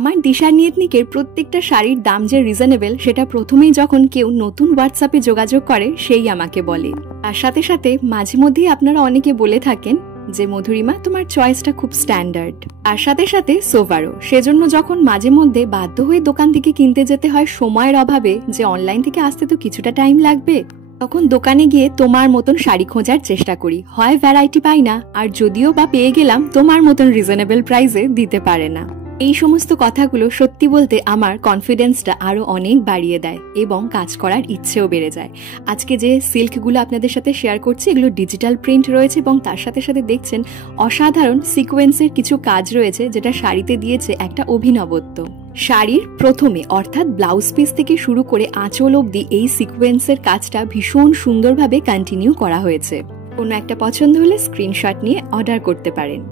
আমার দিশানিয়তনিকের প্রত্যেকটা শাড়ির দাম যে রিজনেবল সেটা প্রথমেই যখন কেউ নতুন হোয়াটসঅ্যাপে যোগাযোগ করে সেই আমাকে বলে। আর সাথে সাথে মাঝে মধ্যেই আপনারা অনেকে বলে থাকেন যে মধুরিমা তোমার চয়েসটা খুব স্ট্যান্ডার্ড। আর সাথে সাথে সোভারও, সেজন্য যখন মাঝে মধ্যে বাধ্য হয়ে দোকান থেকে কিনতে যেতে হয় সময়ের অভাবে, যে অনলাইন থেকে আসতে তো কিছুটা টাইম লাগবে, তখন দোকানে গিয়ে তোমার মতন শাড়ি খোঁজার চেষ্টা করি। হয় ভ্যারাইটি পাই না, আর যদিও বা পেয়ে গেলাম তোমার মতন রিজনেবল প্রাইসে দিতে পারে না। এই সমস্ত কথাগুলো সত্যি বলতে আমার কনফিডেন্সটা আরো অনেক বাড়িয়ে দেয় এবং কাজ করার ইচ্ছেও বেড়ে যায়। আজকে যে সিল্কগুলো আপনাদের সাথে শেয়ার করছি এগুলো ডিজিটাল প্রিন্ট রয়েছে এবং তার সাথে সাথে দেখছেন অসাধারণ সিকোয়েন্সের কিছু কাজ রয়েছে, যেটা শাড়িতে দিয়েছে একটা অভিনবত্ব। শাড়ির প্রথমে অর্থাৎ ব্লাউজ পিস থেকে শুরু করে আঁচল অবধি এই সিকোয়েন্সের কাজটা ভীষণ সুন্দরভাবে কন্টিনিউ করা হয়েছে। কোনো একটা পছন্দ হলে স্ক্রিনশট নিয়ে অর্ডার করতে পারেন।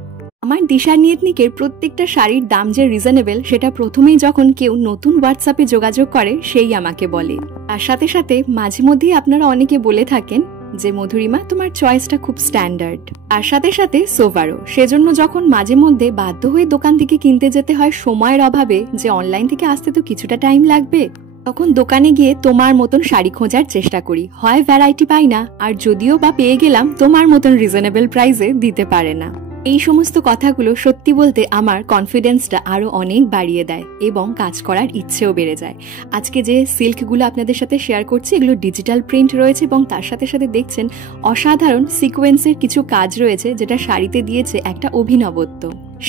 আমার দিশানিয়তনিকের প্রত্যেকটা শাড়ির দাম যে রিজনেবল সেটা প্রথমেই যখন কেউ নতুন হোয়াটসঅ্যাপে যোগাযোগ করে সেই আমাকে বলে। আর সাথে সাথে মাঝে মধ্যেই আপনারা অনেকে বলে থাকেন যে মধুরিমা তোমার চয়েসটা খুব স্ট্যান্ডার্ড। আর সাথে সাথে সোভারও, সেজন্য যখন মাঝে মধ্যে বাধ্য হয়ে দোকান থেকে কিনতে যেতে হয় সময়ের অভাবে, যে অনলাইন থেকে আসতে তো কিছুটা টাইম লাগবে, তখন দোকানে গিয়ে তোমার মতন শাড়ি খোঁজার চেষ্টা করি। হয় ভ্যারাইটি পাই না, আর যদিও বা পেয়ে গেলাম তোমার মতন রিজনেবল প্রাইসে দিতে পারে না। এই সমস্ত কথাগুলো সত্যি বলতে আমার কনফিডেন্সটা আরো অনেক বাড়িয়ে দেয় এবং কাজ করার ইচ্ছেও বেড়ে যায়। আজকে যে সিল্কগুলো আপনাদের সাথে শেয়ার করছি এগুলো ডিজিটাল প্রিন্ট রয়েছে এবং তার সাথে সাথে দেখছেন অসাধারণ সিকোয়েন্সের কিছু কাজ রয়েছে, যেটা শাড়িতে দিয়েছে একটা অভিনবত্ব।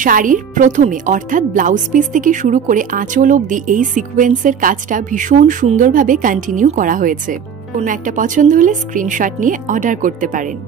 শাড়ির প্রথমে অর্থাৎ ব্লাউজ পিস থেকে শুরু করে আঁচল অবধি এই সিকোয়েন্সের কাজটা ভীষণ সুন্দরভাবে কন্টিনিউ করা হয়েছে। কোনো একটা পছন্দ হলে স্ক্রিনশট নিয়ে অর্ডার করতে পারেন।